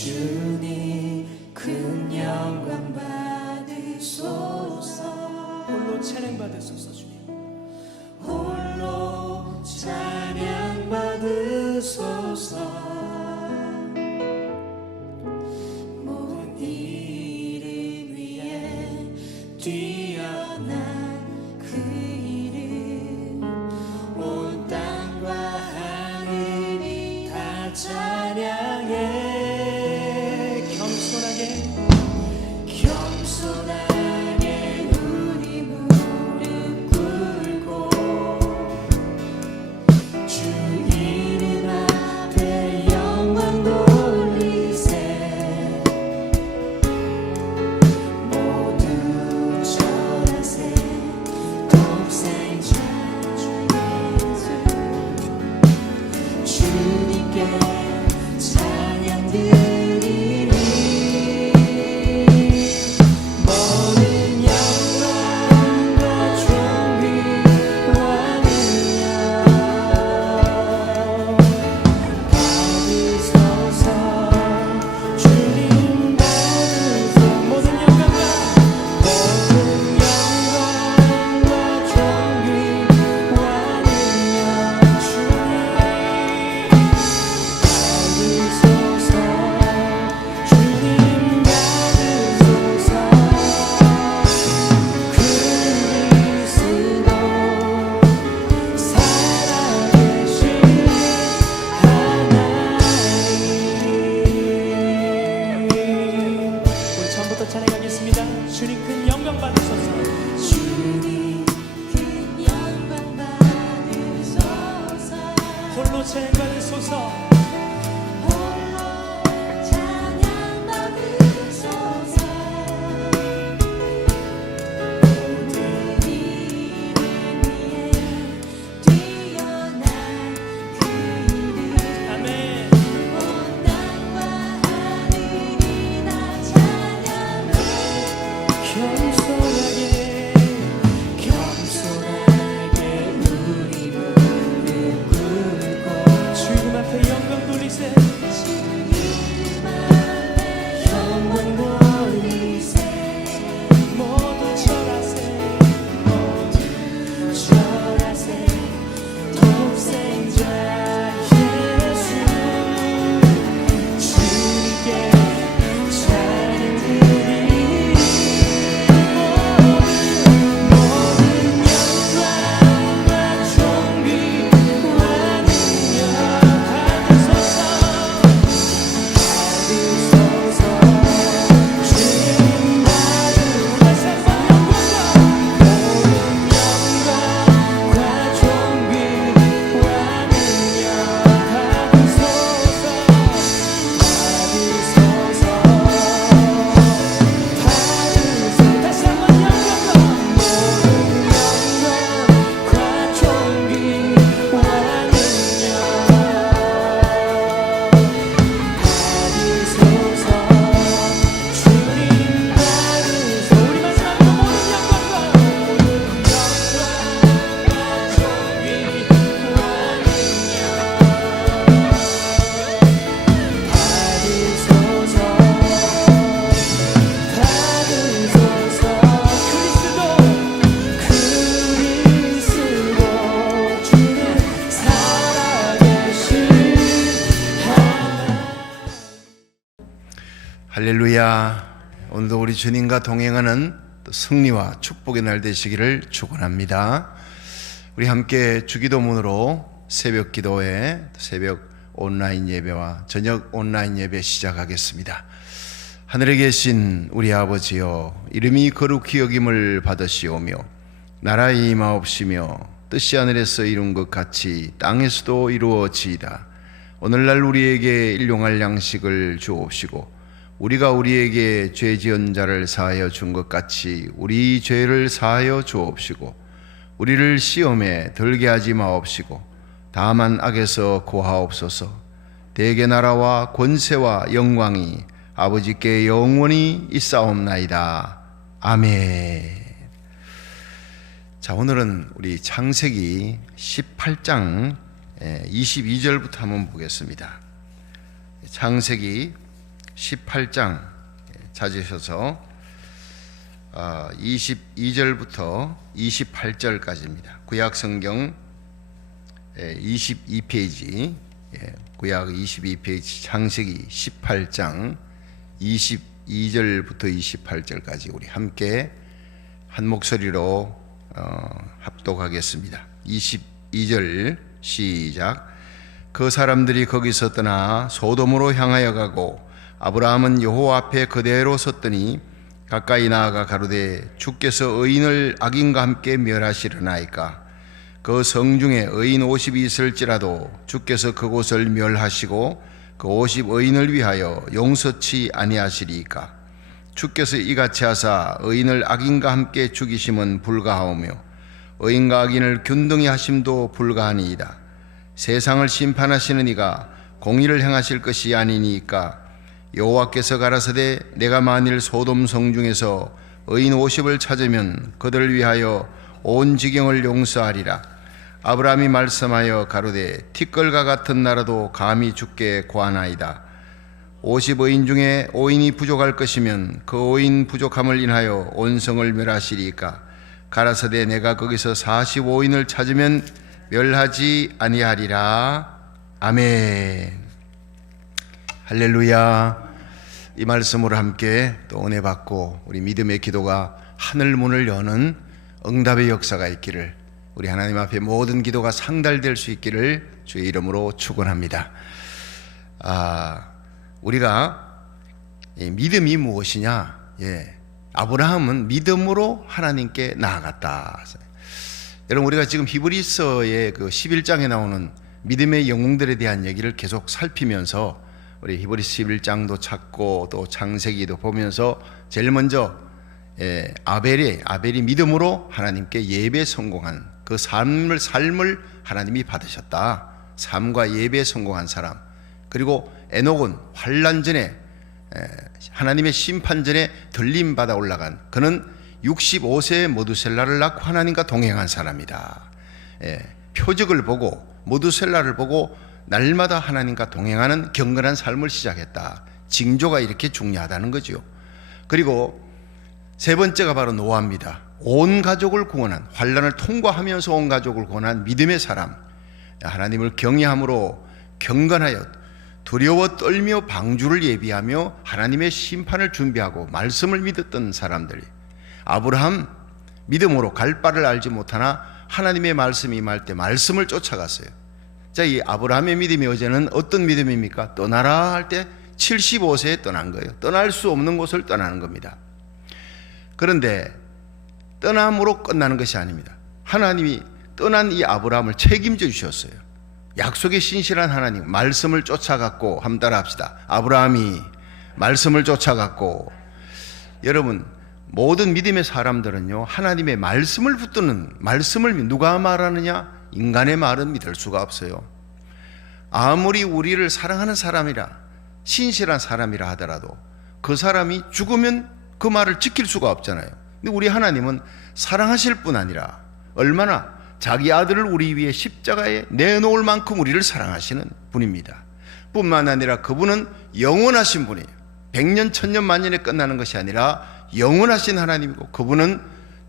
주님 큰 영광 받으소서. 홀로 찬양 받으소서. 주님 홀로 찬양 받으소서. 모든 이름 위에 뛰어난 그 이름, 온 땅과 하늘이 다 찬양해. 겸손하게 우리 무릎 꿇고 주 이름 앞에 영광 돌리세. 모두 절하세. 독생자 주 예수 주님께 찬양 드리리. 모든 영광과 존귀와 능력 받으소서. 주님 받으소서. 모든 영광과 존귀와 능력 주님 받으소서. 주님 받으소서. 그리스도 살아계신 하나님. 우리 처음부터 찬양하겠습니다. 주님 큰 영광 받으소서. 주님 큰 영광 받으소서. 홀로 찬양 받으소서. 홀로 찬양 받으소서. 모든 이름 위에 뛰어난 그 이름, 아멘. 온 땅과 하늘이 다 찬양해. 겸손하게 우리 무릎 꿇고 주 이름 앞에 영광 돌리세. 주 이름 앞에 영광 돌리세. 모두 절하세. 모두 절하세. 독생자 예수 주님께 찬양 드리리. 모든 영광과 존귀와 능력 받으소서. 받으소서. 주님 받으소서. 다시 한번 영광과 모든 영광과 존귀와 능력 받으소서. 받으소서. 다시 한번 영광과 모든 영광과 존귀와 능력 받으소서. 주님 받으소서. 우리 마지막으로 모든 영광과 할렐루야. 오늘도 우리 주님과 동행하는 또 승리와 축복의 날 되시기를 축원합니다. 우리 함께 주기도문으로 새벽 기도회, 새벽 온라인 예배와 저녁 온라인 예배 시작하겠습니다. 하늘에 계신 우리 아버지여, 이름이 거룩히 여김을 받으시오며 나라의 임하옵시며 뜻이 하늘에서 이룬 것 같이 땅에서도 이루어지이다. 오늘날 우리에게 일용할 양식을 주옵시고 우리가 우리에게 죄 지은 자를 사하여 준 것 같이 우리 죄를 사하여 주옵시고 우리를 시험에 들게 하지 마옵시고 다만 악에서 구하옵소서. 대개 나라와 권세와 영광이 아버지께 영원히 있사옵나이다. 아멘. 자, 오늘은 우리 창세기 18장 22절부터 한번 보겠습니다. 창세기 18장 찾으셔서 22절부터 28절까지입니다. 구약성경 22페이지, 구약 22페이지 창세기 18장 22절부터 28절까지 우리 함께 한 목소리로 합독하겠습니다. 22절 시작. 그 사람들이 거기서 떠나 소돔으로 향하여 가고 아브라함은 여호와 앞에 그대로 섰더니 가까이 나아가 가로되 주께서 의인을 악인과 함께 멸하시려나이까. 그 성중에 의인 50이 있을지라도 주께서 그곳을 멸하시고 그 50 의인을 위하여 용서치 아니하시리이까. 주께서 이같이 하사 의인을 악인과 함께 죽이심은 불가하오며 의인과 악인을 균등히 하심도 불가하니이다. 세상을 심판하시는 이가 공의를 행하실 것이 아니니까. 여호와께서 가라사대 내가 만일 소돔 성중에서 의인 50을 찾으면 그들을 위하여 온 지경을 용서하리라. 아브라함이 말씀하여 가로되 티끌과 같은 나라도 감히 주께 구하나이다. 50의인 중에 5인이 부족할 것이면 그 5인 부족함을 인하여 온 성을 멸하시리이까. 가라사대 내가 거기서 45인을 찾으면 멸하지 아니하리라. 아멘. 할렐루야. 이 말씀으로 함께 또 은혜 받고 우리 믿음의 기도가 하늘 문을 여는 응답의 역사가 있기를, 우리 하나님 앞에 모든 기도가 상달될 수 있기를 주의 이름으로 축원합니다. 우리가 믿음이 무엇이냐? 아브라함은 믿음으로 하나님께 나아갔다. 여러분, 우리가 지금 히브리서의 그 11장에 나오는 믿음의 영웅들에 대한 얘기를 계속 살피면서 우리 히브리서 11장도 찾고 또 창세기도 보면서 제일 먼저 아벨이 믿음으로 하나님께 예배 성공한 그 삶을 하나님이 받으셨다. 삶과 예배에 성공한 사람. 그리고 에녹은 환난 전에 하나님의 심판 전에 들림 받아 올라간, 그는 65세에 모두셀라를 낳고 하나님과 동행한 사람이다. 표적을 보고 모두셀라를 보고 날마다 하나님과 동행하는 경건한 삶을 시작했다. 징조가 이렇게 중요하다는 거죠. 그리고 세 번째가 바로 노아입니다. 온 가족을 구원한, 환난을 통과하면서 온 가족을 구원한 믿음의 사람. 하나님을 경외함으로 경건하여 두려워 떨며 방주를 예비하며 하나님의 심판을 준비하고 말씀을 믿었던 사람들이. 아브라함 믿음으로 갈 바를 알지 못하나 하나님의 말씀이 임할 때 말씀을 쫓아갔어요. 자, 이 아브라함의 믿음이 어제는 어떤 믿음입니까? 떠나라 할 때 75세에 떠난 거예요. 떠날 수 없는 곳을 떠나는 겁니다. 그런데 떠남으로 끝나는 것이 아닙니다. 하나님이 떠난 이 아브라함을 책임져 주셨어요. 약속의 신실한 하나님, 말씀을 쫓아갔고, 한번 따라 합시다. 아브라함이 말씀을 쫓아갔고. 여러분, 모든 믿음의 사람들은요, 하나님의 말씀을 붙드는, 말씀을 누가 말하느냐? 인간의 말은 믿을 수가 없어요. 아무리 우리를 사랑하는 사람이라, 신실한 사람이라 하더라도 그 사람이 죽으면 그 말을 지킬 수가 없잖아요. 근데 우리 하나님은 사랑하실 뿐 아니라 얼마나 자기 아들을 우리 위해 십자가에 내놓을 만큼 우리를 사랑하시는 분입니다. 뿐만 아니라 그분은 영원하신 분이에요. 100년, 1000년, 만년에 끝나는 것이 아니라 영원하신 하나님이고, 그분은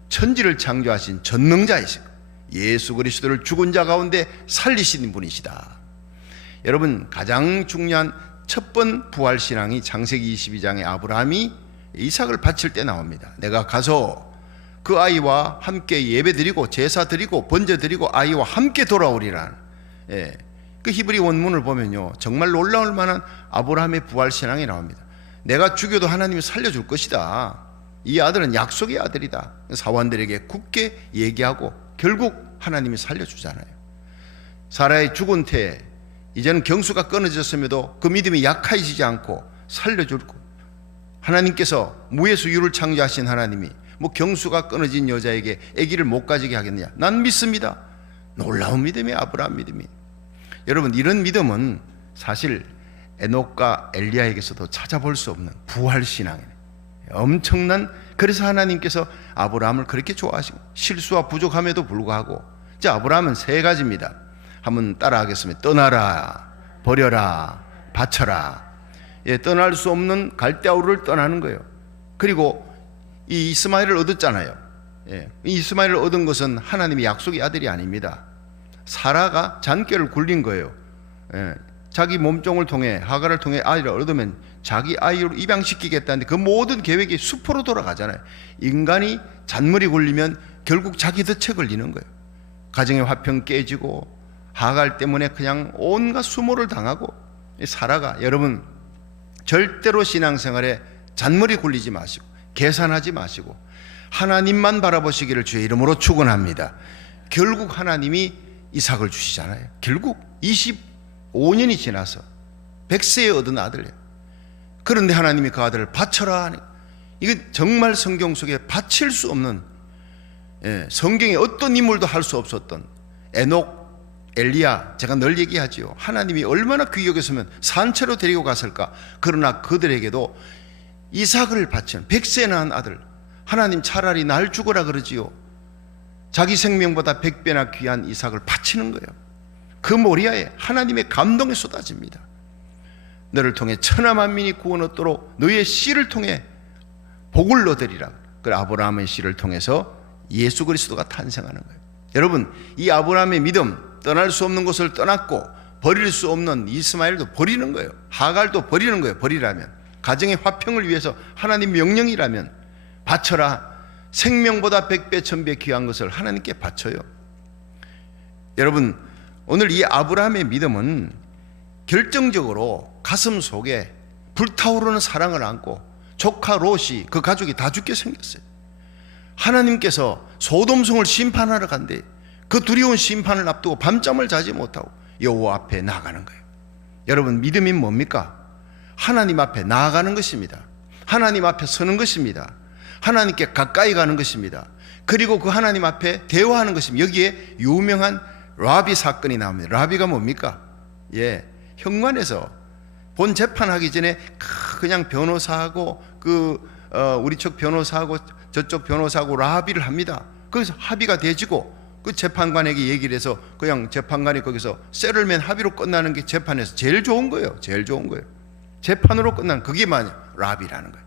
천지를 창조하신 전능자이시고 예수 그리스도를 죽은 자 가운데 살리신 분이시다. 여러분, 가장 중요한 첫 번 부활신앙이 창세기 22장에 아브라함이 이삭을 바칠 때 나옵니다. 내가 가서 그 아이와 함께 예배드리고 제사드리고 번제드리고 아이와 함께 돌아오리라. 그 히브리 원문을 보면요, 정말 놀라울 만한 아브라함의 부활신앙이 나옵니다. 내가 죽여도 하나님이 살려줄 것이다. 이 아들은 약속의 아들이다. 사원들에게 굳게 얘기하고 결국 하나님이 살려주잖아요. 사라의 죽은 태에 이제는 경수가 끊어졌음에도 그 믿음이 약해지지 않고 살려주고, 하나님께서 무에서 유를 창조하신 하나님이 뭐 경수가 끊어진 여자에게 아기를 못 가지게 하겠느냐? 난 믿습니다. 놀라운 믿음이 아브라함 믿음이. 여러분, 이런 믿음은 사실 에녹과 엘리야에게서도 찾아볼 수 없는 부활신앙이에요. 엄청난, 그래서 하나님께서 아브라함을 그렇게 좋아하시고, 실수와 부족함에도 불구하고. 자, 아브라함은 세 가지입니다. 한번 따라하겠습니다. 떠나라, 버려라, 바쳐라. 떠날 수 없는 갈대아우를 떠나는 거예요. 그리고 이 이스마엘을 얻었잖아요. 이 이스마엘을 얻은 것은 하나님의 약속의 아들이 아닙니다. 사라가 잔꾀를 굴린 거예요. 자기 몸종을 통해, 하가를 통해 아이를 얻으면 자기 아이로 입양시키겠다는데 그 모든 계획이 수포로 돌아가잖아요. 인간이 잔머리 굴리면 결국 자기 덫에 걸리는 거예요. 가정의 화평 깨지고 하갈 때문에 그냥 온갖 수모를 당하고. 사라가, 여러분 절대로 신앙생활에 잔머리 굴리지 마시고 계산하지 마시고 하나님만 바라보시기를 주의 이름으로 축원합니다. 결국 하나님이 이삭을 주시잖아요. 결국 25년이 지나서 100세에 얻은 아들이에요. 그런데 하나님이 그 아들을 바쳐라 하니, 이건 정말 성경 속에 바칠 수 없는, 성경에 어떤 인물도 할 수 없었던 에녹, 엘리야, 제가 늘 얘기하지요. 하나님이 얼마나 귀히 여겼으면 산채로 데리고 갔을까. 그러나 그들에게도 이삭을 바치는 100세 낳은 아들, 하나님 차라리 날 죽어라 그러지요. 자기 생명보다 100배나 귀한 이삭을 바치는 거예요. 그 모리아에 하나님의 감동이 쏟아집니다. 너를 통해 천하 만민이 구원 얻도록 너의 씨를 통해 복을 얻으리라. 그 아브라함의 씨를 통해서 예수 그리스도가 탄생하는 거예요. 여러분, 이 아브라함의 믿음, 떠날 수 없는 것을 떠났고 버릴 수 없는 이스마엘도 버리는 거예요. 하갈도 버리는 거예요. 버리라면, 가정의 화평을 위해서 하나님 명령이라면 바쳐라. 생명보다 100배 1000배 귀한 것을 하나님께 바쳐요. 여러분, 오늘 이 아브라함의 믿음은 결정적으로 가슴 속에 불타오르는 사랑을 안고 조카 롯이, 그 가족이 다 죽게 생겼어요. 하나님께서 소돔성을 심판하러 간대. 그 두려운 심판을 앞두고 밤잠을 자지 못하고 여호와 앞에 나아가는 거예요. 여러분, 믿음이 뭡니까? 하나님 앞에 나아가는 것입니다. 하나님 앞에 서는 것입니다. 하나님께 가까이 가는 것입니다. 그리고 그 하나님 앞에 대화하는 것입니다. 여기에 유명한 라비 사건이 나옵니다. 라비가 뭡니까? 현관에서 본 재판하기 전에 그냥 변호사하고 우리 쪽 변호사하고 저쪽 변호사하고 라비를 합니다. 거기서 합의가 되지고 그 재판관에게 얘기를 해서 그냥 재판관이 거기서 세틀맨 합의로 끝나는 게 재판에서 제일 좋은 거예요. 제일 좋은 거예요. 재판으로 끝나는 그게 라비라는 거예요.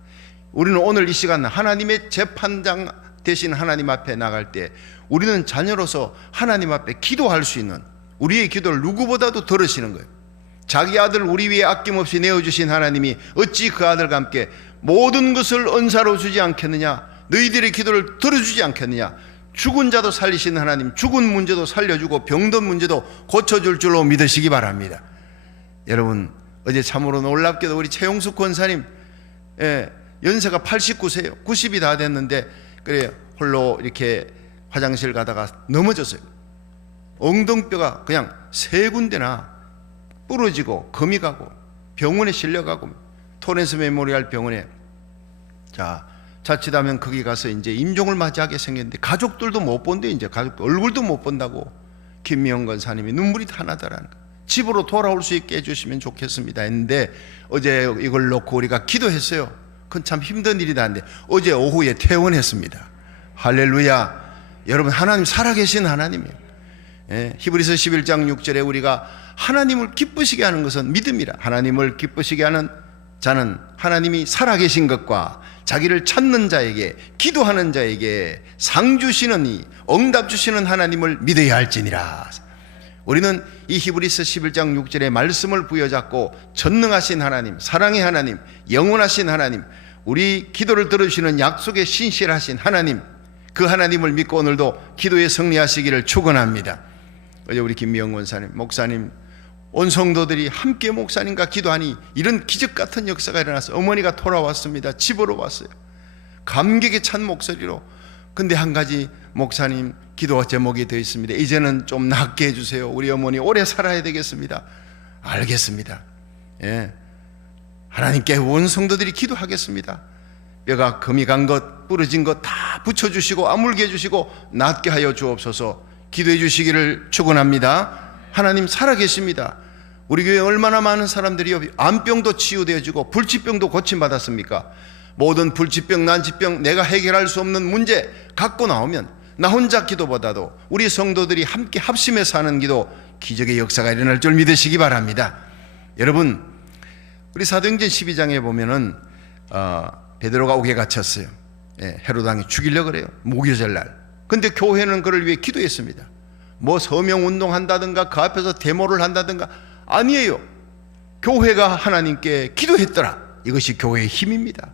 우리는 오늘 이 시간 하나님의 재판장 대신 하나님 앞에 나갈 때 우리는 자녀로서 하나님 앞에 기도할 수 있는, 우리의 기도를 누구보다도 들으시는 거예요. 자기 아들 우리 위에 아낌없이 내어주신 하나님이 어찌 그 아들과 함께 모든 것을 은사로 주지 않겠느냐, 너희들의 기도를 들어주지 않겠느냐. 죽은 자도 살리시는 하나님, 죽은 문제도 살려주고 병든 문제도 고쳐줄 줄로 믿으시기 바랍니다. 여러분, 어제 참으로 놀랍게도 우리 최용숙 권사님, 연세가 89세예요. 90이 다 됐는데 그래 홀로 이렇게 화장실 가다가 넘어졌어요. 엉덩뼈가 그냥 3군데나 부러지고 금이 가고 병원에 실려가고, 토렌스 메모리얼 병원에, 자칫하면 거기 가서 이제 임종을 맞이하게 생겼는데 가족들도 못 본대. 이제 가족 얼굴도 못 본다고 김미영 권사님이 눈물이 다 나더라는 거예요. 집으로 돌아올 수 있게 해주시면 좋겠습니다 했는데 어제 이걸 놓고 우리가 기도했어요. 그건 참 힘든 일이다 하는데 어제 오후에 퇴원했습니다. 할렐루야. 여러분, 하나님 살아계신 하나님이에요. 히브리서 11장 6절에 우리가 하나님을 기쁘시게 하는 것은 믿음이라. 하나님을 기쁘시게 하는 자는 하나님이 살아계신 것과 자기를 찾는 자에게, 기도하는 자에게 상 주시는 이 응답 주시는 하나님을 믿어야 할지니라. 우리는 이 히브리서 11장 6절의 말씀을 부여잡고 전능하신 하나님, 사랑의 하나님, 영원하신 하나님, 우리 기도를 들으시는 약속에 신실하신 하나님, 그 하나님을 믿고 오늘도 기도에 승리하시기를 축원합니다. 어제 우리 김미영 원사님, 목사님, 온 성도들이 함께 목사님과 기도하니 이런 기적 같은 역사가 일어나서 어머니가 돌아왔습니다. 집으로 왔어요. 감격에 찬 목소리로. 근데 한 가지 목사님 기도 제목이 되어 있습니다. 이제는 좀 낫게 해주세요. 우리 어머니 오래 살아야 되겠습니다. 알겠습니다. 하나님께 온 성도들이 기도하겠습니다. 뼈가 금이 간 것, 부러진 것 다 붙여주시고 아물게 해주시고 낫게 하여 주옵소서. 기도해 주시기를 축원합니다. 하나님 살아계십니다. 우리 교회에 얼마나 많은 사람들이 암병도 치유되어지고 불치병도 고침받았습니까? 모든 불치병, 난치병, 내가 해결할 수 없는 문제 갖고 나오면 나 혼자 기도보다도 우리 성도들이 함께 합심해서 하는 기도, 기적의 역사가 일어날 줄 믿으시기 바랍니다. 여러분, 우리 사도행전 12장에 보면은 베드로가 옥에 갇혔어요. 헤로도 왕이 죽이려고 그래요. 무교절 날. 근데 교회는 그를 위해 기도했습니다. 뭐 서명 운동한다든가 그 앞에서 데모를 한다든가 아니에요. 교회가 하나님께 기도했더라. 이것이 교회의 힘입니다.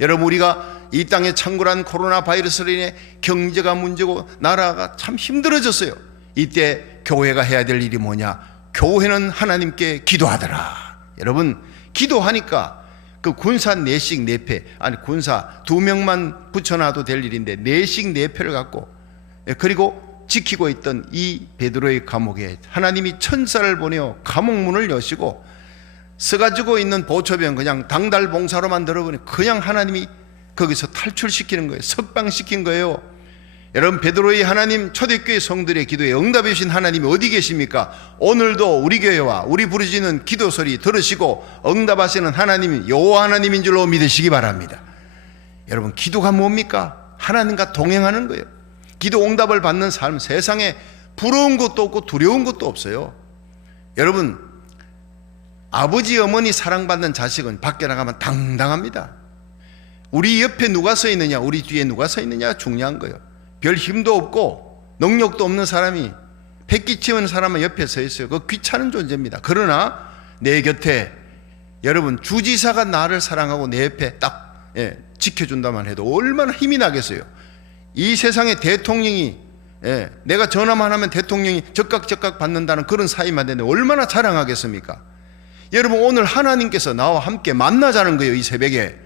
여러분, 우리가 이 땅에 창궐한 코로나 바이러스로 인해 경제가 문제고 나라가 참 힘들어졌어요. 이때 교회가 해야 될 일이 뭐냐? 교회는 하나님께 기도하더라. 여러분, 기도하니까 그 군사 4씩 4패, 아니 군사 2명만 붙여놔도 될 일인데 4씩 4패를 갖고, 그리고 지키고 있던 이 베드로의 감옥에 하나님이 천사를 보내어 감옥문을 여시고 써가지고 있는 보초병 그냥 당달봉사로만 들어보니 그냥 하나님이 거기서 탈출시키는 거예요. 석방시킨 거예요. 여러분, 베드로의 하나님, 초대교회 성들의 기도에 응답해 주신 하나님이 어디 계십니까? 오늘도 우리 교회와 우리 부르짖는 기도 소리 들으시고 응답하시는 하나님이 여호와 하나님인 줄로 믿으시기 바랍니다. 여러분, 기도가 뭡니까? 하나님과 동행하는 거예요. 기도 응답을 받는 삶, 세상에 부러운 것도 없고 두려운 것도 없어요. 여러분, 아버지 어머니 사랑받는 자식은 밖에 나가면 당당합니다. 우리 옆에 누가 서 있느냐, 우리 뒤에 누가 서 있느냐가 중요한 거예요. 별 힘도 없고 능력도 없는 사람이 패기치는 사람은 옆에 서 있어요. 그거 귀찮은 존재입니다. 그러나 내 곁에, 여러분, 주지사가 나를 사랑하고 내 옆에 딱 지켜준다만 해도 얼마나 힘이 나겠어요. 이 세상의 대통령이, 내가 전화만 하면 대통령이 적각 받는다는 그런 사이만 되는데 얼마나 자랑하겠습니까? 여러분, 오늘 하나님께서 나와 함께 만나자는 거예요. 이 새벽에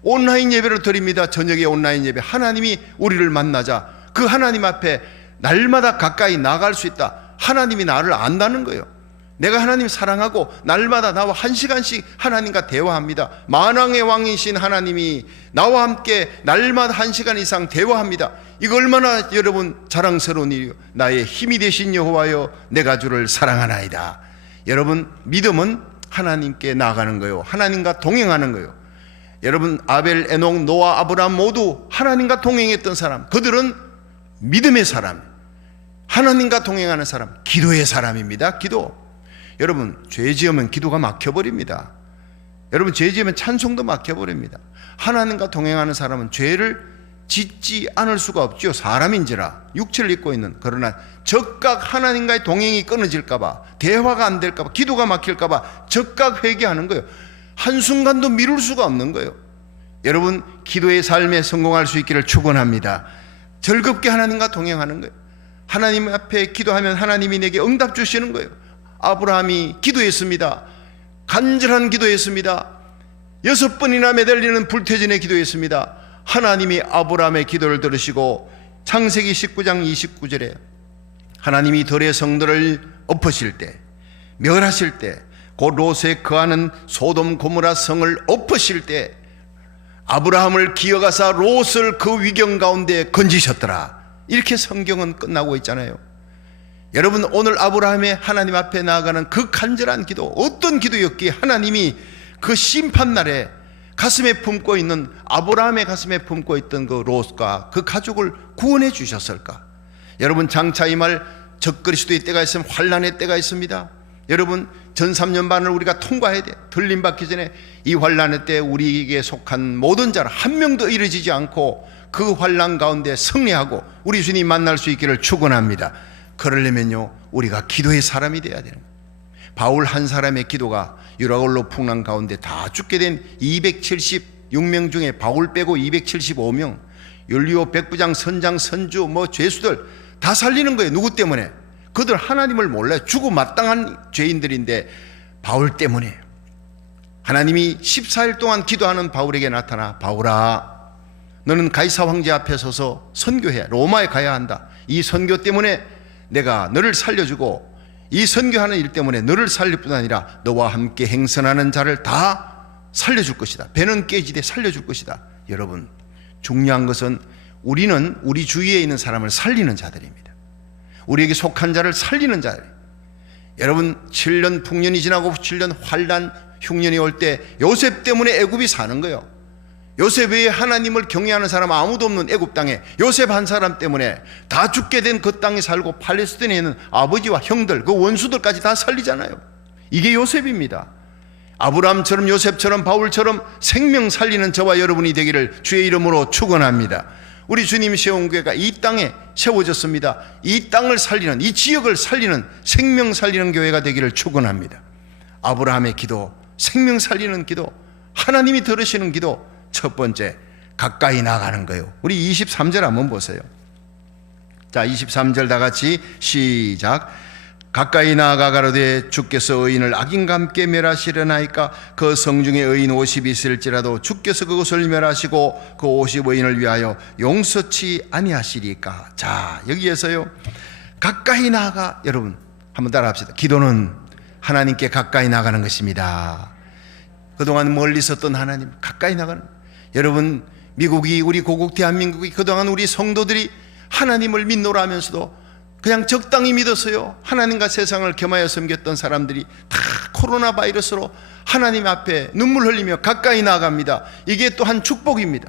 온라인 예배를 드립니다. 저녁에 온라인 예배. 하나님이 우리를 만나자. 그 하나님 앞에 날마다 가까이 나갈 수 있다. 하나님이 나를 안다는 거예요. 내가 하나님 사랑하고 날마다 나와 1시간씩 하나님과 대화합니다. 만왕의 왕이신 하나님이 나와 함께 날마다 1시간 이상 대화합니다. 이거 얼마나 여러분 자랑스러운 일이요. 나의 힘이 되신 여호와여, 내가 주를 사랑하나이다. 여러분, 믿음은 하나님께 나아가는 거예요. 하나님과 동행하는 거예요. 여러분, 아벨, 에녹, 노아, 아브라함 모두 하나님과 동행했던 사람, 그들은 믿음의 사람, 하나님과 동행하는 사람, 기도의 사람입니다. 기도. 여러분, 죄 지으면 기도가 막혀버립니다. 여러분, 죄 지으면 찬송도 막혀버립니다. 하나님과 동행하는 사람은 죄를 짓지 않을 수가 없죠. 사람인지라 육체를 입고 있는. 그러나 적각 하나님과의 동행이 끊어질까봐, 대화가 안 될까봐, 기도가 막힐까봐 적각 회개하는 거예요. 한순간도 미룰 수가 없는 거예요. 여러분, 기도의 삶에 성공할 수 있기를 축원합니다. 즐겁게 하나님과 동행하는 거예요. 하나님 앞에 기도하면 하나님이 내게 응답 주시는 거예요. 아브라함이 기도했습니다. 간절한 기도했습니다. 6번이나 매달리는 불태전에 기도했습니다. 하나님이 아브라함의 기도를 들으시고 창세기 19장 29절에 하나님이 들의 성들을 엎으실 때, 멸하실 때, 곧 롯에 거하는 소돔 고모라 성을 엎으실 때 아브라함을 기어가사 롯을 그 위경 가운데 건지셨더라. 이렇게 성경은 끝나고 있잖아요. 여러분, 오늘 아브라함의 하나님 앞에 나아가는 그 간절한 기도, 어떤 기도였기에 하나님이 그 심판날에 가슴에 품고 있는, 아브라함의 가슴에 품고 있던 그 롯과 그 가족을 구원해 주셨을까? 여러분, 장차 이 말 적그리스도의 때가 있으면 환난의 때가 있습니다. 여러분, 전 3년 반을 우리가 통과해야 돼. 들림 받기 전에 이 환난의 때 우리에게 속한 모든 자는 한 명도 이르지지 않고 그 환난 가운데 승리하고 우리 주님 만날 수 있기를 축원합니다. 그러려면요, 우리가 기도의 사람이 돼야 되는 거예요. 바울 한 사람의 기도가 유라굴로 풍랑 가운데 다 죽게 된 276명 중에 바울 빼고 275명, 율리오, 백부장, 선장, 선주, 죄수들 다 살리는 거예요. 누구 때문에? 그들 하나님을 몰라요. 죽어 마땅한 죄인들인데 바울 때문에. 하나님이 14일 동안 기도하는 바울에게 나타나, 바울아, 너는 가이사 황제 앞에 서서 선교해. 로마에 가야 한다. 이 선교 때문에 내가 너를 살려주고, 이 선교하는 일 때문에 너를 살릴 뿐 아니라 너와 함께 행선하는 자를 다 살려줄 것이다. 배는 깨지되 살려줄 것이다. 여러분, 중요한 것은 우리는 우리 주위에 있는 사람을 살리는 자들입니다. 우리에게 속한 자를 살리는 자들. 여러분, 7년 풍년이 지나고 7년 환난 흉년이 올 때 요셉 때문에 애굽이 사는 거예요. 요셉 외에 하나님을 경외하는 사람 아무도 없는 애굽 땅에 요셉 한 사람 때문에 다 죽게 된 그 땅에 살고 팔레스타인에 있는 아버지와 형들, 그 원수들까지 다 살리잖아요. 이게 요셉입니다. 아브라함처럼, 요셉처럼, 바울처럼 생명 살리는 저와 여러분이 되기를 주의 이름으로 축원합니다. 우리 주님이 세운 교회가 이 땅에 세워졌습니다. 이 땅을 살리는, 이 지역을 살리는, 생명 살리는 교회가 되기를 축원합니다. 아브라함의 기도, 생명 살리는 기도, 하나님이 들으시는 기도. 첫 번째, 가까이 나가는 거예요. 우리 23절 한번 보세요. 자, 23절 다 같이 시작. 가까이 나아가 가로되 주께서 의인을 악인과 함께 멸하시려나이까. 그 성중에 의인 50이 있을지라도 주께서 그것을 멸하시고 그 50의인을 위하여 용서치 아니하시리까. 자, 여기에서요, 가까이 나아가, 여러분 한번 따라합시다. 기도는 하나님께 가까이 나가는 것입니다. 그동안 멀리 있었던 하나님 가까이 나가는, 여러분 미국이, 우리 고국 대한민국이, 그동안 우리 성도들이 하나님을 믿노라 하면서도 그냥 적당히 믿었어요. 하나님과 세상을 겸하여 섬겼던 사람들이 다 코로나 바이러스로 하나님 앞에 눈물 흘리며 가까이 나아갑니다. 이게 또한 축복입니다.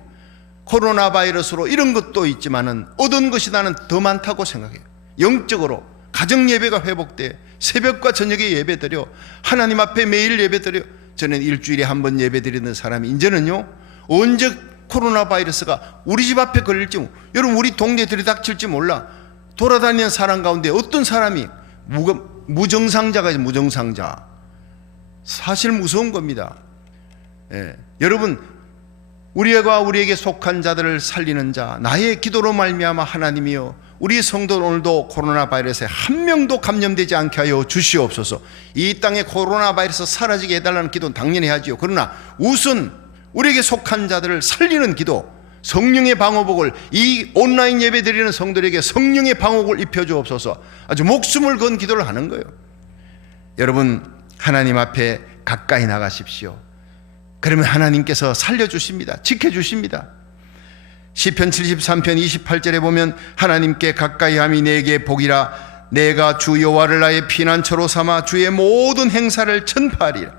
코로나 바이러스로 이런 것도 있지만은 얻은 것이 나는 더 많다고 생각해요. 영적으로 가정 예배가 회복돼 새벽과 저녁에 예배드려 하나님 앞에 매일 예배드려. 저는 일주일에 한 번 예배드리는 사람이 이제는요, 언제 코로나 바이러스가 우리 집 앞에 걸릴지, 여러분 우리 동네 들이닥칠지 몰라. 돌아다니는 사람 가운데 어떤 사람이 무증상자가 있어요. 무증상자. 사실 무서운 겁니다. 여러분, 우리가 우리에게 속한 자들을 살리는 자, 나의 기도로 말미암아 하나님이여 우리 성도 오늘도 코로나 바이러스에 한 명도 감염되지 않게 하여 주시옵소서. 이 땅에 코로나 바이러스 사라지게 해달라는 기도는 당연히 하지요. 그러나 우선 우리에게 속한 자들을 살리는 기도, 성령의 방어복을, 이 온라인 예배 드리는 성도들에게 성령의 방어복을 입혀주옵소서. 아주 목숨을 건 기도를 하는 거예요. 여러분, 하나님 앞에 가까이 나가십시오. 그러면 하나님께서 살려주십니다. 지켜주십니다. 시편 73편 28절에 보면 하나님께 가까이 함이 내게 복이라. 내가 주 여호와를 나의 피난처로 삼아 주의 모든 행사를 전파하리라.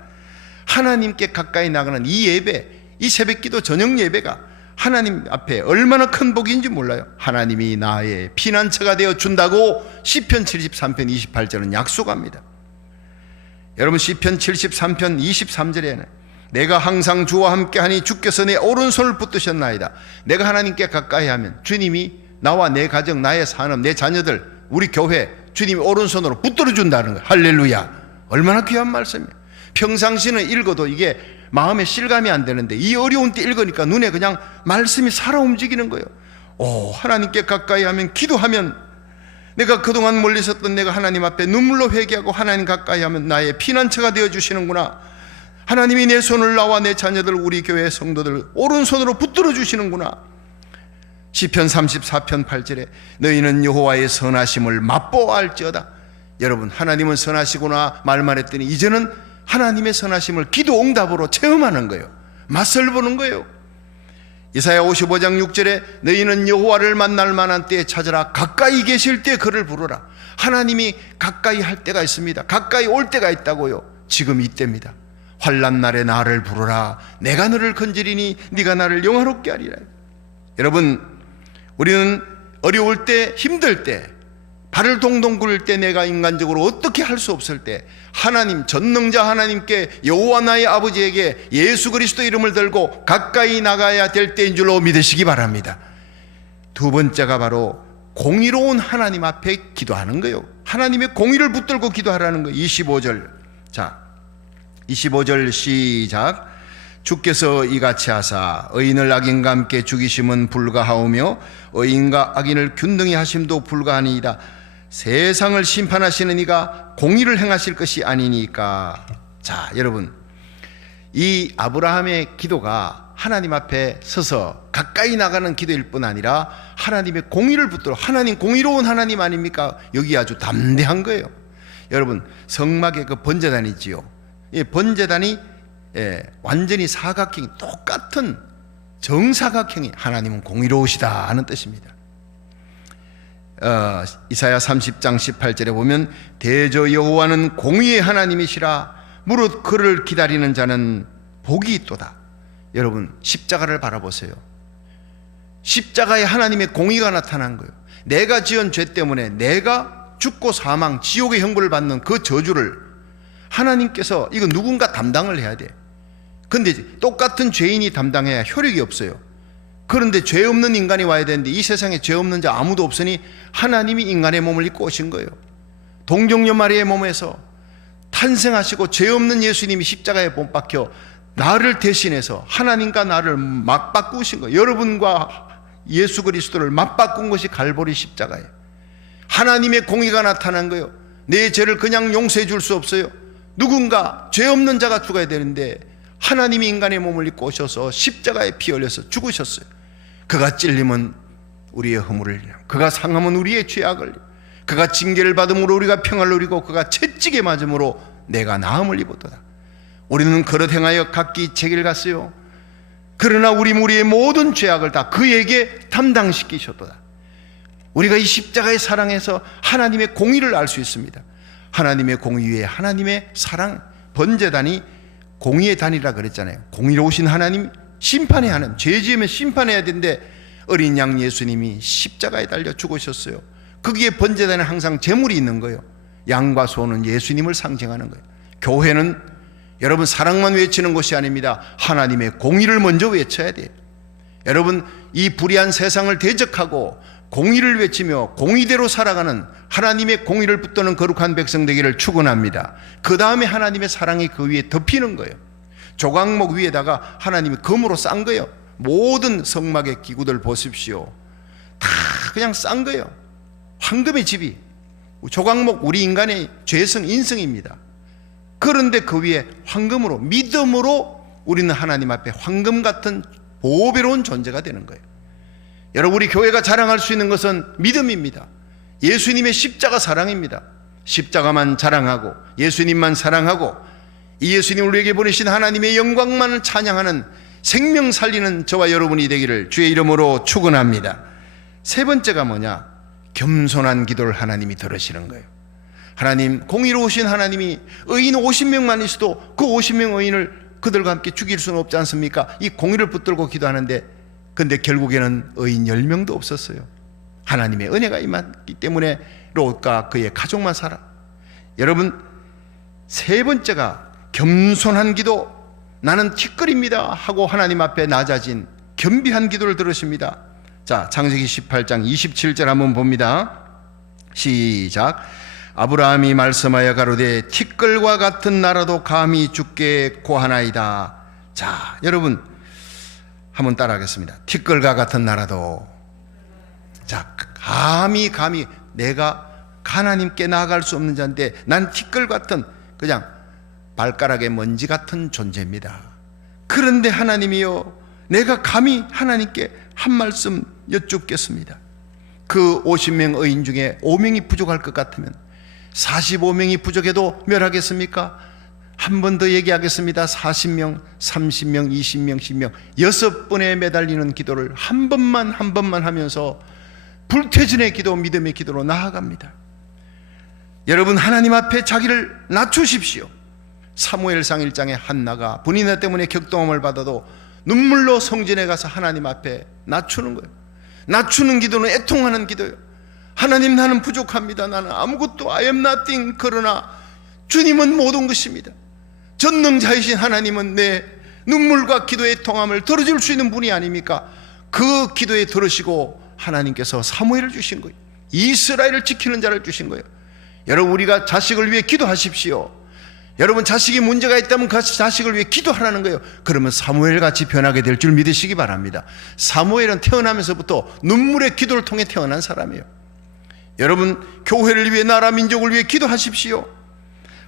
하나님께 가까이 나가는 이 예배, 이 새벽기도 저녁 예배가 하나님 앞에 얼마나 큰 복인지 몰라요. 하나님이 나의 피난처가 되어 준다고 시편 73편 28절은 약속합니다. 여러분, 시편 73편 23절에는 내가 항상 주와 함께하니 주께서 내 오른손을 붙드셨나이다. 내가 하나님께 가까이 하면 주님이 나와 내 가정, 나의 산업, 내 자녀들, 우리 교회 주님이 오른손으로 붙들어 준다는 거예요. 할렐루야. 얼마나 귀한 말씀이에요. 평상시는 읽어도 이게 마음에 실감이 안 되는데 이 어려운 때 읽으니까 눈에 그냥 말씀이 살아 움직이는 거예요. 오, 하나님께 가까이 하면, 기도하면, 내가 그동안 멀리 있었던 내가 하나님 앞에 눈물로 회개하고 하나님 가까이 하면 나의 피난처가 되어주시는구나. 하나님이 내 손을, 나와 내 자녀들, 우리 교회 성도들 오른손으로 붙들어 주시는구나. 시편 34편 8절에 너희는 여호와의 선하심을 맛보아할지어다. 여러분, 하나님은 선하시구나 말만 했더니 이제는 하나님의 선하심을 기도 응답으로 체험하는 거예요. 맛을 보는 거예요. 이사야 55장 6절에 너희는 여호와를 만날 만한 때에 찾으라. 가까이 계실 때 그를 부르라. 하나님이 가까이 할 때가 있습니다. 가까이 올 때가 있다고요. 지금 이때입니다. 환난 날에 나를 부르라. 내가 너를 건지리니 네가 나를 영화롭게 하리라. 여러분, 우리는 어려울 때, 힘들 때, 발을 동동 굴릴 때, 내가 인간적으로 어떻게 할 수 없을 때 하나님, 전능자 하나님께, 여호와 나의 아버지에게 예수 그리스도 이름을 들고 가까이 나가야 될 때인 줄로 믿으시기 바랍니다. 두 번째가 바로 공의로운 하나님 앞에 기도하는 거예요. 하나님의 공의를 붙들고 기도하라는 거예요. 25절. 자, 25절 시작. 주께서 이같이 하사 의인을 악인과 함께 죽이심은 불가하오며 의인과 악인을 균등히 하심도 불가하니이다. 세상을 심판하시는 이가 공의를 행하실 것이 아니니까. 자, 여러분, 이 아브라함의 기도가 하나님 앞에 서서 가까이 나가는 기도일 뿐 아니라 하나님의 공의를 붙들어, 하나님 공의로운 하나님 아닙니까? 여기 아주 담대한 거예요. 여러분, 성막의 그 번제단이 있지요. 이 번제단이 완전히 사각형이, 똑같은 정사각형이, 하나님은 공의로우시다 하는 뜻입니다. 이사야 30장 18절에 보면 대저 여호와는 공의의 하나님이시라. 무릇 그를 기다리는 자는 복이 있도다. 여러분, 십자가를 바라보세요. 십자가에 하나님의 공의가 나타난 거예요. 내가 지은 죄 때문에 내가 죽고 사망, 지옥의 형벌을 받는 그 저주를 하나님께서 이거 누군가 담당을 해야 돼. 근데 똑같은 죄인이 담당해야 효력이 없어요. 그런데 죄 없는 인간이 와야 되는데 이 세상에 죄 없는 자 아무도 없으니 하나님이 인간의 몸을 입고 오신 거예요. 동정녀 마리아의 몸에서 탄생하시고 죄 없는 예수님이 십자가에 못 박혀 나를 대신해서 하나님과 나를 맞바꾸신 거예요. 여러분과 예수 그리스도를 맞바꾼 것이 갈보리 십자가예요. 하나님의 공의가 나타난 거예요. 내 죄를 그냥 용서해 줄 수 없어요. 누군가 죄 없는 자가 죽어야 되는데 하나님이 인간의 몸을 입고 오셔서 십자가에 피 흘려서 죽으셨어요. 그가 찔림은 우리의 허물을, 그가 상함은 우리의 죄악을, 그가 징계를 받음으로 우리가 평안을 누리고 그가 채찍에 맞음으로 내가 나음을 입었도다. 우리는 그릇 행하여 각기 제길 갔어요. 그러나 우리의 모든 죄악을 다 그에게 담당시키셨도다. 우리가 이 십자가의 사랑에서 하나님의 공의를 알 수 있습니다. 하나님의 공의 위에 하나님의 사랑, 번제단이 공의의 단이라 그랬잖아요. 공의로우신 하나님, 심판의 하나님, 죄 지으면 심판해야 되는데 어린 양 예수님이 십자가에 달려 죽으셨어요. 거기에 번제단에 항상 제물이 있는 거예요. 양과 소는 예수님을 상징하는 거예요. 교회는 여러분 사랑만 외치는 것이 아닙니다. 하나님의 공의를 먼저 외쳐야 돼요. 여러분 이 불의한 세상을 대적하고 공의를 외치며 공의대로 살아가는 하나님의 공의를 붙드는 거룩한 백성 되기를 축원합니다. 그 다음에 하나님의 사랑이 그 위에 덮이는 거예요. 조각목 위에다가 하나님이 금으로 싼 거예요. 모든 성막의 기구들 보십시오. 다 그냥 싼 거예요. 황금의 집이 조각목, 우리 인간의 죄성 인성입니다. 그런데 그 위에 황금으로, 믿음으로 우리는 하나님 앞에 황금 같은 보배로운 존재가 되는 거예요. 여러분 우리 교회가 자랑할 수 있는 것은 믿음입니다. 예수님의 십자가 사랑입니다. 십자가만 자랑하고 예수님만 사랑하고 이 예수님 우리에게 보내신 하나님의 영광만을 찬양하는 생명 살리는 저와 여러분이 되기를 주의 이름으로 축원합니다. 세 번째가 뭐냐? 겸손한 기도를 하나님이 들으시는 거예요. 하나님, 공의로우신 하나님이 의인 50명만 있어도 그 50명 의인을 그들과 함께 죽일 수는 없지 않습니까? 이 공의를 붙들고 기도하는데 근데 결국에는 의인 10명도 없었어요. 하나님의 은혜가 임했기 때문에 롯과 그의 가족만 살아. 여러분 세 번째가 겸손한 기도, 나는 티끌입니다 하고 하나님 앞에 낮아진 겸비한 기도를 들으십니다. 자, 창세기 18장 27절 한번 봅니다. 시작. 아브라함이 말씀하여 가로되 티끌과 같은 나라도 감히 죽게 고하나이다. 자, 여러분 한번 따라하겠습니다. 티끌과 같은 나라도, 자, 감히 내가 하나님께 나아갈 수 없는 자인데 난 티끌 같은 그냥 발가락에 먼지 같은 존재입니다. 그런데 하나님이요, 내가 감히 하나님께 한 말씀 여쭙겠습니다. 그 50명 의인 중에 5명이 부족할 것 같으면 45명이 부족해도 멸하겠습니까? 한 번 더 얘기하겠습니다. 40명, 30명, 20명, 10명 6번에 매달리는 기도를 한 번만 하면서 불태전의 기도, 믿음의 기도로 나아갑니다. 여러분 하나님 앞에 자기를 낮추십시오. 사무엘상 1장에 한나가 분이나 때문에 격동함을 받아도 눈물로 성전에 가서 하나님 앞에 낮추는 거예요. 낮추는 기도는 애통하는 기도예요. 하나님, 나는 부족합니다. 나는 아무것도 I am nothing. 그러나 주님은 모든 것입니다. 전능자이신 하나님은 내 눈물과 기도의 애통함을 들어줄 수 있는 분이 아닙니까? 그 기도에 들으시고 하나님께서 사무엘을 주신 거예요. 이스라엘을 지키는 자를 주신 거예요. 여러분 우리가 자식을 위해 기도하십시오. 여러분 자식이 문제가 있다면 그 자식을 위해 기도하라는 거예요. 그러면 사무엘같이 변하게 될 줄 믿으시기 바랍니다. 사무엘은 태어나면서부터 눈물의 기도를 통해 태어난 사람이에요. 여러분 교회를 위해, 나라 민족을 위해 기도하십시오.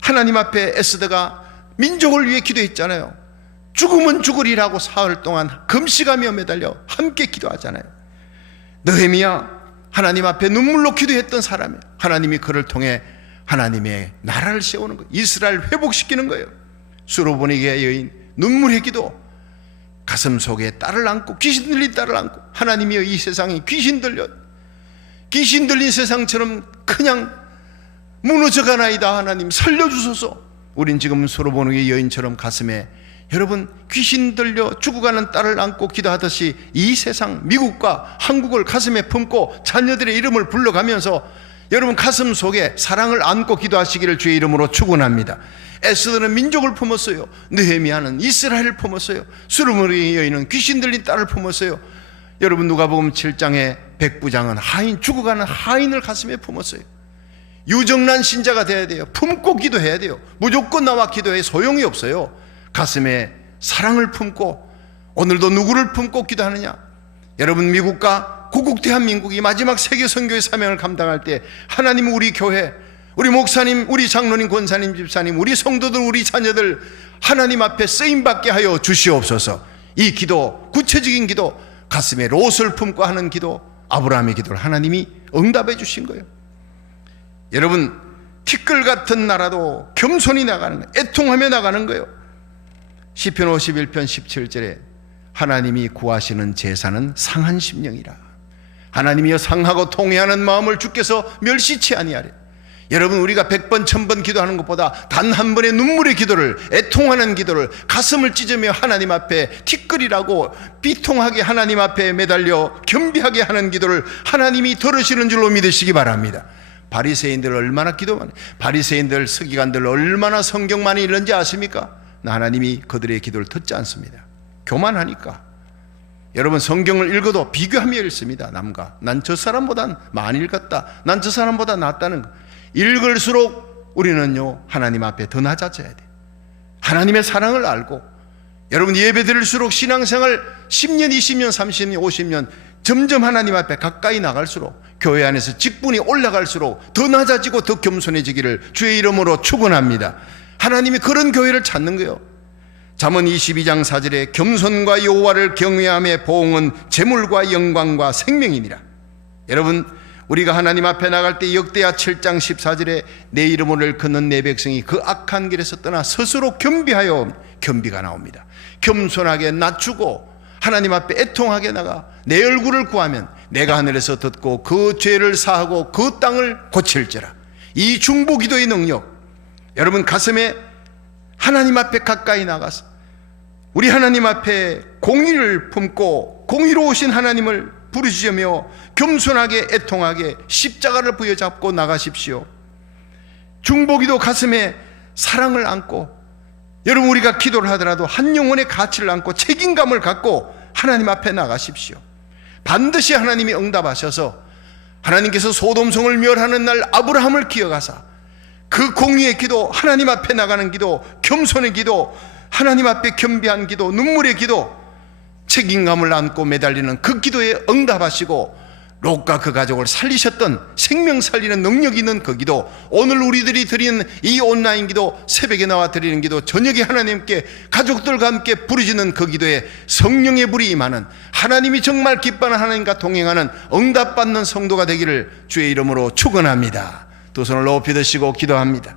하나님 앞에 에스더가 민족을 위해 기도했잖아요. 죽으면 죽으리라고 사흘 동안 금식하며 매달려 함께 기도하잖아요. 느헤미야 하나님 앞에 눈물로 기도했던 사람이에요. 하나님이 그를 통해 하나님의 나라를 세우는 거예요. 이스라엘 회복시키는 거예요. 수로보니게 여인 눈물의 기도, 가슴 속에 딸을 안고, 귀신 들린 딸을 안고, 하나님이여 이 세상이 귀신 들린 세상처럼 그냥 무너져가나이다. 하나님 살려주소서. 우린 지금 수로보니게 여인처럼 가슴에, 여러분 귀신 들려 죽어가는 딸을 안고 기도하듯이 이 세상 미국과 한국을 가슴에 품고 자녀들의 이름을 불러가면서 여러분 가슴 속에 사랑을 안고 기도하시기를 주의 이름으로 축원합니다. 에스더는 민족을 품었어요. 느헤미야는 이스라엘을 품었어요. 수르머리 여인은 귀신 들린 딸을 품었어요. 여러분 누가복음 7장의 백부장은 죽어가는 하인을 가슴에 품었어요. 유정란 신자가 돼야 돼요. 품고 기도해야 돼요. 무조건 나와 기도해 소용이 없어요. 가슴에 사랑을 품고, 오늘도 누구를 품고 기도하느냐? 여러분 미국과 고국 대한민국이 마지막 세계 선교의 사명을 감당할 때 하나님 우리 교회, 우리 목사님, 우리 장로님, 권사님, 집사님, 우리 성도들, 우리 자녀들 하나님 앞에 쓰임받게 하여 주시옵소서. 이 기도, 구체적인 기도, 가슴에 롯을 품고 하는 기도, 아브라함의 기도를 하나님이 응답해 주신 거예요. 여러분 티끌 같은 나라도 겸손히 나가는 거예요. 애통하며 나가는 거예요. 시편 51편 17절에 하나님이 구하시는 제사는 상한 심령이라. 하나님이여 상하고 통회하는 마음을 주께서 멸시치 아니하래. 여러분 우리가 100번 1000번 기도하는 것보다 단 한 번의 눈물의 기도를, 애통하는 기도를, 가슴을 찢으며 하나님 앞에 티끌이라고 비통하게 하나님 앞에 매달려 겸비하게 하는 기도를 하나님이 들으시는 줄로 믿으시기 바랍니다. 바리새인들 얼마나 기도 많이, 바리새인들 서기관들 얼마나 성경 많이 읽는지 아십니까? 하나님이 그들의 기도를 듣지 않습니다. 교만하니까. 여러분 성경을 읽어도 비교하며 읽습니다. 남과 난 저 사람보단 많이 읽었다, 난 저 사람보다 낫다는 거. 읽을수록 우리는요 하나님 앞에 더 낮아져야 돼. 하나님의 사랑을 알고, 여러분 예배 드릴수록 신앙생활 10년 20년 30년 50년 점점 하나님 앞에 가까이 나갈수록, 교회 안에서 직분이 올라갈수록 더 낮아지고 더 겸손해지기를 주의 이름으로 축원합니다. 하나님이 그런 교회를 찾는 거예요. 잠언 22장 4절에 겸손과 여호와를 경외함의 보응은 재물과 영광과 생명이니라. 여러분 우리가 하나님 앞에 나갈 때 역대하 7장 14절에 내 이름을 걷는 내 백성이 그 악한 길에서 떠나 스스로 겸비하여, 겸비가 나옵니다. 겸손하게 낮추고 하나님 앞에 애통하게 나가 내 얼굴을 구하면 내가 하늘에서 듣고 그 죄를 사하고 그 땅을 고칠지라. 이 중보기도의 능력, 여러분 가슴에 하나님 앞에 가까이 나가서 우리 하나님 앞에 공의를 품고 공의로우신 하나님을 부르짖으며 겸손하게 애통하게 십자가를 부여잡고 나가십시오. 중보기도 가슴에 사랑을 안고, 여러분 우리가 기도를 하더라도 한 영혼의 가치를 안고 책임감을 갖고 하나님 앞에 나가십시오. 반드시 하나님이 응답하셔서 하나님께서 소돔성을 멸하는 날 아브라함을 기억하사 그 공의의 기도, 하나님 앞에 나가는 기도, 겸손의 기도, 하나님 앞에 겸비한 기도, 눈물의 기도, 책임감을 안고 매달리는 그 기도에 응답하시고 롯과 그 가족을 살리셨던, 생명 살리는 능력 있는 그 기도, 오늘 우리들이 드리는 이 온라인 기도, 새벽에 나와 드리는 기도, 저녁에 하나님께 가족들과 함께 부르짖는 그 기도에 성령의 불이 임하는, 하나님이 정말 기뻐하는 하나님과 동행하는 응답받는 성도가 되기를 주의 이름으로 축원합니다. 두 손을 높이 드시고 기도합니다.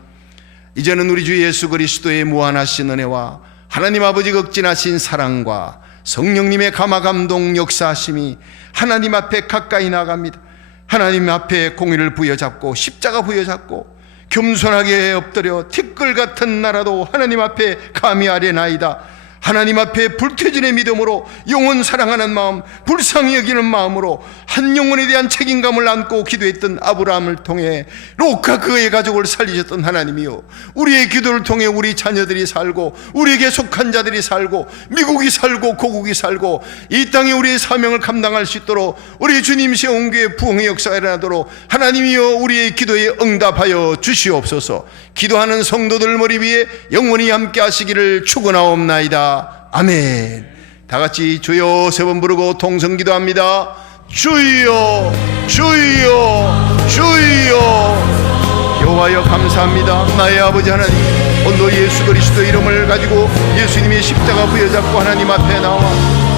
이제는 우리 주 예수 그리스도의 무한하신 은혜와 하나님 아버지 극진하신 사랑과 성령님의 감화감동 역사하심이 하나님 앞에 가까이 나갑니다. 하나님 앞에 공의를 부여잡고 십자가 부여잡고 겸손하게 엎드려 티끌 같은 나라도 하나님 앞에 감히 아뢰나이다. 하나님 앞에 불태진의 믿음으로 영혼 사랑하는 마음, 불쌍히 여기는 마음으로 한 영혼에 대한 책임감을 안고 기도했던 아브라함을 통해 롯과 그의 가족을 살리셨던 하나님이요, 우리의 기도를 통해 우리 자녀들이 살고 우리에게 속한 자들이 살고 미국이 살고 고국이 살고 이 땅에 우리의 사명을 감당할 수 있도록 우리 주님 세운 교회 부흥의 역사가 일어나도록 하나님이여 우리의 기도에 응답하여 주시옵소서. 기도하는 성도들 머리 위에 영원히 함께 하시기를 축원하옵나이다. 아멘. 다 같이 주여 세 번 부르고 통성 기도합니다. 주여 주여 주여. 여호와여 감사합니다. 나의 아버지 하나님, 오늘도 예수 그리스도 이름을 가지고 예수님의 십자가 부여잡고 하나님 앞에 나와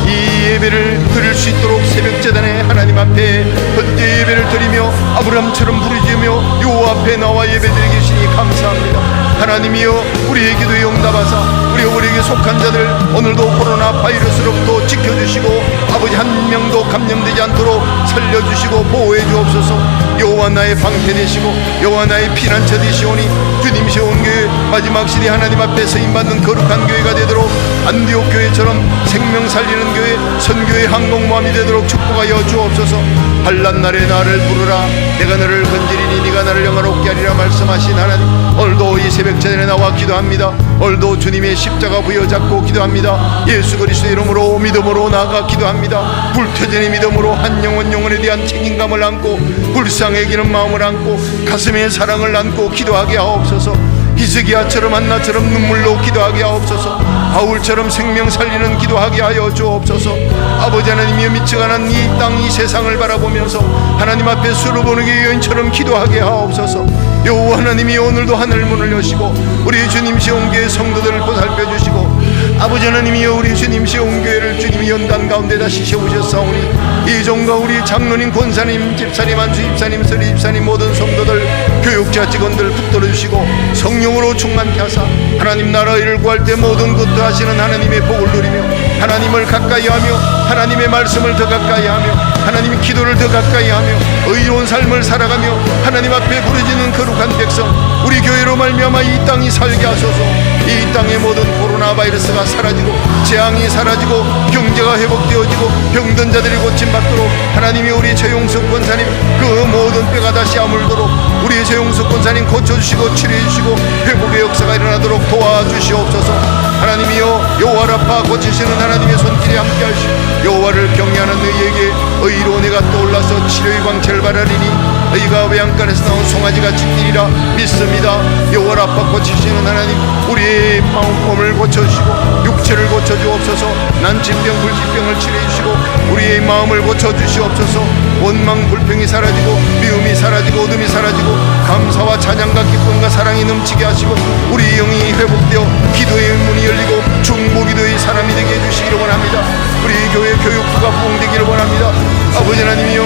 이 예배를 드릴 수 있도록 새벽제단에 하나님 앞에 헌재 예배를 드리며 아브라함처럼 부르짖으며 여호와 앞에 나와 예배드리게 계시니 감사합니다. 하나님이여 우리의 기도에 응답하사 우리에게 속한 자들 오늘도 코로나 바이러스로부터 지켜주시고 아버지 한 명도 감염되지 않도록 살려주시고 보호해 주옵소서. 여호와 나의 방패 되시고 여호와 나의 피난처 되시오니 주님이시 온 교회 마지막 시대 하나님 앞에 쓰임받는 거룩한 교회가 되도록 안디옥 교회처럼 생명 살리는 교회 선교의 항공모함이 되도록 축복하여 주옵소서. 환난 날에 나를 부르라 내가 너를 건지리니 네가 나를 영화롭게 하리라 말씀하신 하나님, 오늘도 이 새벽 전에 나와 기도합니다. 오늘도 주님의 십자가 부여잡고 기도합니다. 예수 그리스도의 이름으로 믿음으로 나아가 기도합니다. 불태전의 믿음으로 한 영혼에 대한 책임감을 안고 불쌍히 여기는 마음을 안고 가슴에 사랑을 안고 기도하게 하옵소서. 히스기야처럼 한나처럼 눈물로 기도하게 하옵소서. 바울처럼 생명 살리는 기도하게 하여 주옵소서. 아버지 하나님이여 미쳐가는 이 땅 이 세상을 바라보면서 하나님 앞에 수르보는 여인처럼 기도하게 하옵소서. 여호와 하나님이 오늘도 하늘 문을 여시고 우리 주님 시온교회 성도들을 보살펴 주시고 아버지 하나님이여 우리 주님 시온교회를 주님이 연단 가운데 다시 세우셨사오니 이종과 우리 장로님 권사님 집사님 안수 집사님 서리 집사님 모든 성도들 교육자 직원들 붙들어 주시고 성령으로 충만케 하사 하나님 나라 일을 구할 때 모든 것도 하시는 하나님의 복을 누리며 하나님을 가까이 하며 하나님의 말씀을 더 가까이 하며 하나님의 기도를 더 가까이 하며 의로운 삶을 살아가며 하나님 앞에 부르짖는 거룩한 백성 우리 교회로 말미암아 이 땅이 살게 하소서. 이 땅의 모든 코로나 바이러스가 사라지고 재앙이 사라지고 경제가 회복되어지고 병든 자들이 고침받도록 하나님이 우리 최용석 권사님 그 모든 뼈가 다시 아물도록 우리 최용석 권사님 고쳐주시고 치료해주시고 회복의 역사가 일어나도록 도와주시옵소서. 하나님이여 여호와 라파 고치시는 하나님의 손길이 함께하시고 여호와를 경외하는 너희에게 의로운 해가 떠올라서 치료의 광채를 바라리니 너희가 외양간에서 나온 송아지같이 뛰리라 믿습니다. 여호와 라파 고치시는 하나님 우리의 마음을 고쳐주시고 육체를 고쳐주옵소서. 난치병 불치병을 치료해주시고 우리의 마음을 고쳐주시옵소서. 원망 불평이 사라지고 미움이 사라지고 어둠이 사라지고 감사와 찬양과 기쁨과 사랑이 넘치게 하시고 우리 영이 회복되어 기도의 문이 열리고 중보기도의 사람이 되게 해주시기를 원합니다. 우리 교회 교육부가 부흥되기를 원합니다. 아버지 하나님이여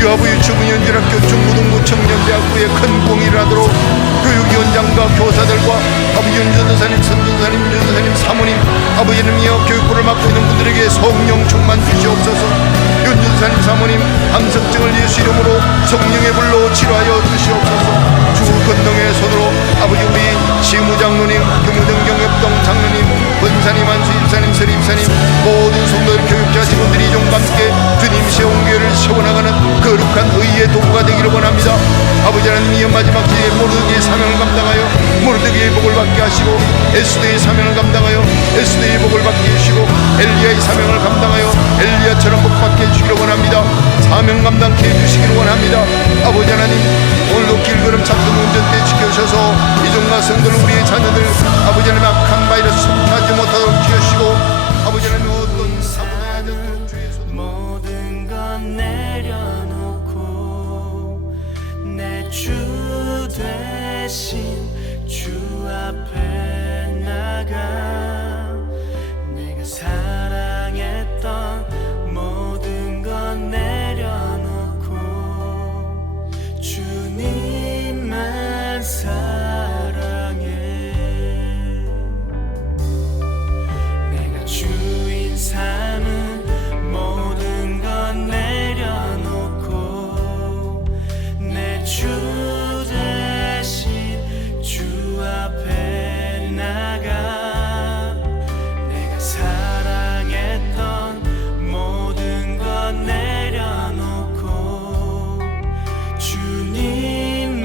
유아부 유치부 연질학교 중고등부 청년대학부에 큰 부흥이 일어나도록 교육위원장과 교사들과 아버지 윤전도사님 선전사님 윤전도사님 사모님 아버지 하나님이여 교육부를 맡고 있는 분들에게 성령 충만 주시옵소서. 윤전도사님 사모님 항석증을 예수 이름으로 성령의 불로 치료하여 주시옵소서. 주 건능의 손으로 아버지 우리 시무장로님 교무등 경협동 장로님 권사님 안수 집사님 서리 집사님 모든 성도들 교육자 직원들이 종과 함께 주님 시온교회를 세워나가는 거룩한 의의 도구가 되기를 원합니다. 아버지 하나님이 마지막 시대에 모르드게의 사명을 감당하여 모르드게의 복을 받게 하시고 에스더의 사명을 감당하여 에스더의 복을 받게 해주시고 엘리야의 사명을 감당하여 엘리야처럼 복받게 해주시기를 원합니다. 사명 감당케 해주시기를 원합니다. 아버지 하나님 오늘도 길걸음 찾던 운전대 지켜주셔서 이종과 성도는 우리의 자녀들 아버지 하나님 악한 바이러스 하지 못하도록 지켜주시고 아버지 하나님 어떤 사고나 주의 손 모든 건 내려놓고 내 주 대신 주 앞에 나가 내가 사랑했던 모든 건 내려놓고 주님만 사랑해 내가 주인 삼은 모든 건 내려놓고 내 주 대신 주 앞에 나가 내가 사랑했던 모든 건 내려놓고 주님만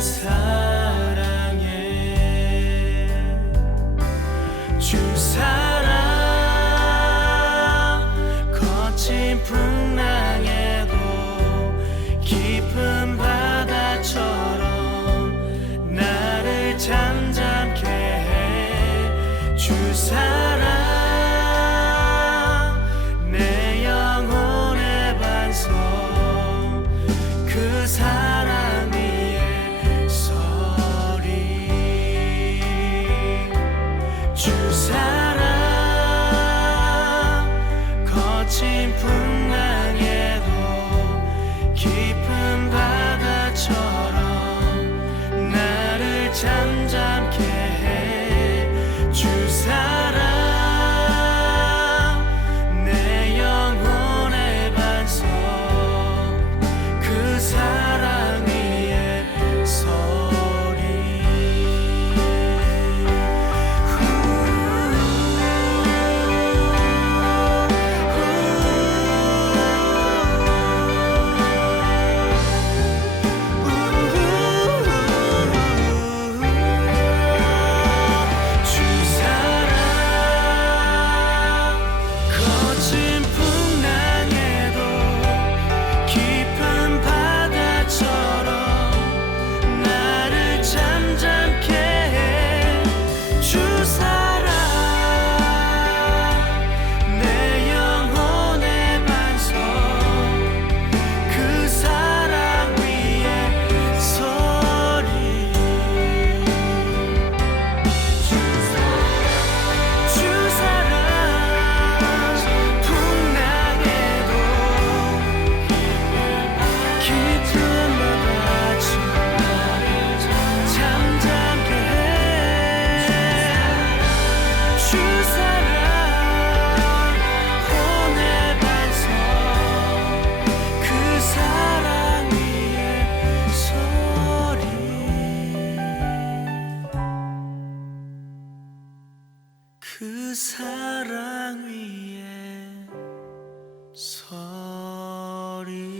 사랑해 주 사랑 거친 풍랑에도 깊은 바다처럼 나를 잠잠케 해 주 사랑 내 영혼의 반석 그 사랑 위에 서리 주 사랑 거친 풍랑에도 깊은 바다처럼 나를 잠잠케 해 주 사랑 내 영혼의 반석 그 사랑 그 사랑 위에 서리